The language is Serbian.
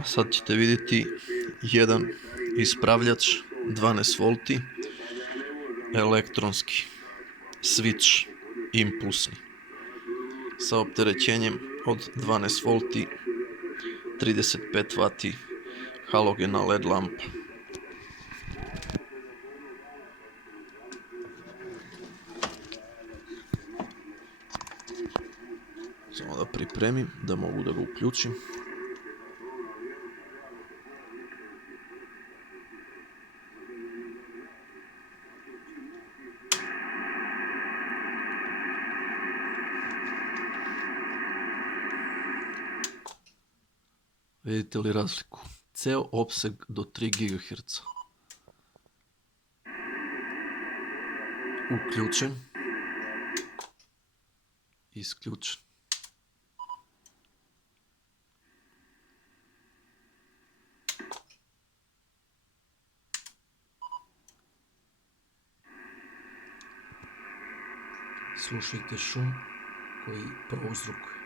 A sad ćete vidjeti jedan ispravljač 12 V elektronski switch impulsni sa opterećenjem od 12 V, 35 W halogena LED lampa. Samo da pripremim da mogu da ga uključim. Vidite li razliku? Ceo opseg do 3 GHz. Uključen. Isključen. Slušajte šum koji prouzrokuje.